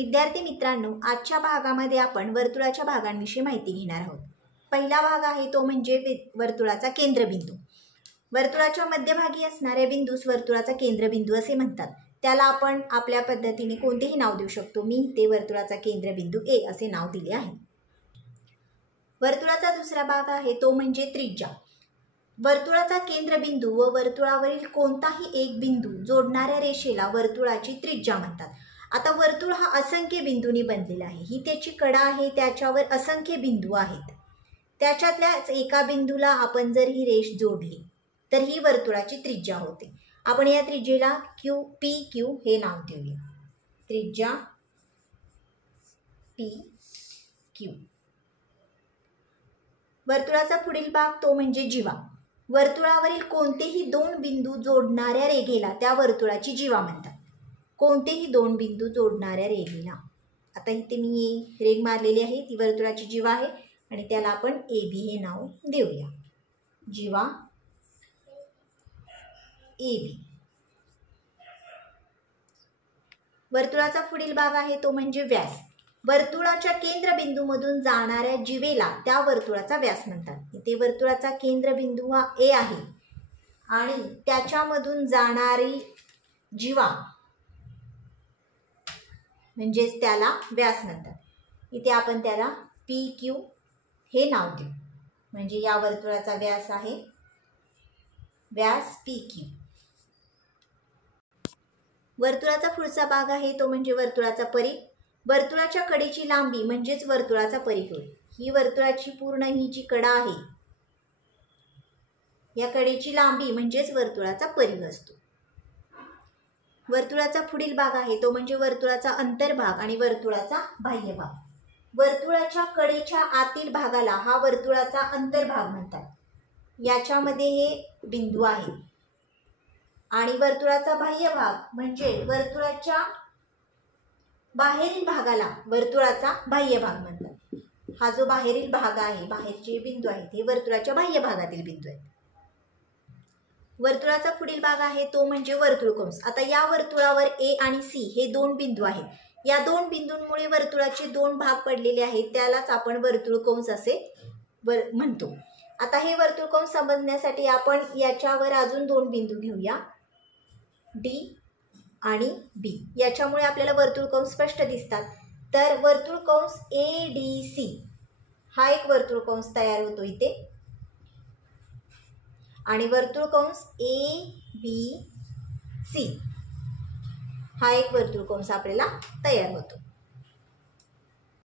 विद्यार्थी मित्रांनो, आजच्या भागामध्ये आपण वर्तुळाच्या भागांविषयी माहिती घेणार आहोत। पहिला भाग आहे तो म्हणजे वर्तुळाचा केंद्रबिंदू। वर्तुळाच्या मध्यभागी असणाऱ्या बिंदूस वर्तुळाचा केंद्रबिंदू असे म्हणतात। त्याला आपण आपल्या पद्धतीने कोणतेही नाव देऊ शकतो। मी ते वर्तुळाचा केंद्रबिंदू ए असे नाव दिले आहे। वर्तुळाचा दुसरा भाग आहे तो म्हणजे त्रिज्या। वर्तुळाचा केंद्रबिंदू व वर्तुळावरील कोणताही एक बिंदू जोडणाऱ्या रेषेला वर्तुळाची त्रिज्या म्हणतात। आता वर्तुळ हा असंख्य बिंदूंनी बनलेला आहे। ही त्याची कडा आहे, त्याच्यावर असंख्य बिंदू आहेत। त्याच्यातल्याच एका बिंदूला आपण जर ही रेष जोडली तर ही वर्तुळाची त्रिज्या होते। आपण या त्रिज्येला पी क्यू हे नाव देऊया। त्रिज्या पी क्यू। वर्तुळाचा पुढील भाग तो म्हणजे जीवा। वर्तुळावरील कोणतेही दोन बिंदू जोडणाऱ्या रेघेला त्या वर्तुळाची जीवा म्हणतात। कोणतेही दोन बिंदू जोडणाऱ्या रेघेला, आता इथे मी रेघ मारलेली आहे ती वर्तुळाची जीवा आहे आणि त्याला आपण ए बी हे नाव देऊया। जीवा ए बी। वर्तुळाचा पुढील भाग आहे तो म्हणजे व्यास। वर्तुळाच्या केंद्रबिंदूमधून जाणाऱ्या जीवेला त्या वर्तुळाचा व्यास म्हणतात। इथे वर्तुळाचा केंद्रबिंदू हा ए आहे आणि त्याच्यामधून जाणारी जीवा म्हणजेच त्याला व्यास म्हणतात। इथे आपण त्याला पी क्यू हे नाव देऊ, म्हणजे या वर्तुळाचा व्यास आहे व्यास पी क्यू। वर्तुळाचा पुढचा भाग आहे तो म्हणजे वर्तुळाचा परिघ। वर्तुळाच्या कडेची लांबी म्हणजेच वर्तुळाचा परिघ होय। ही वर्तुळाची पूर्ण ही जी कडा आहे या कडेची लांबी म्हणजेच वर्तुळाचा परिघ असतो। वर्तुळाचा पुढील भाग आहे तो म्हणजे वर्तुळाचा अंतर्भाग आणि वर्तुळाचा बाह्य भाग। वर्तुळाच्या कडेच्या आतील भागाला हा वर्तुळाचा अंतर्भाग म्हणतात। याच्यामध्ये हे बिंदू आहे आणि वर्तुळाचा बाह्य भाग म्हणजे वर्तुळाच्या बाहेरील भागाला वर्तुळाचा बाह्य भाग म्हणतात। हा जो बाहेरील भाग आहे, बाहेरचे बिंदू आहेत हे वर्तुळाच्या बाह्य भागातील बिंदू आहेत। वर्तुळाचा पुढील भाग आहे तो म्हणजे वर्तुळ कंस। आता या वर्तुळावर ए आणि सी हे दोन बिंदू आहेत। या दोन बिंदूंमुळे वर्तुळाचे दोन भाग पडलेले आहेत, त्यालाच आपण वर्तुळ कंस असे म्हणतो। आता हे वर्तुळ कंस समजण्यासाठी आपण याच्यावर अजून दोन बिंदू घेऊया, डी आणि बी। याच्यामुळे आपल्याला वर्तुळ कंस स्पष्ट दिसतात। तर वर्तुळ कंस ए डी सी हा एक वर्तुळ कंस तयार होतो इथे, आणि वर्तुळ कंस ए बी सी हा एक वर्तुळ कंस आपल्याला तयार होतो।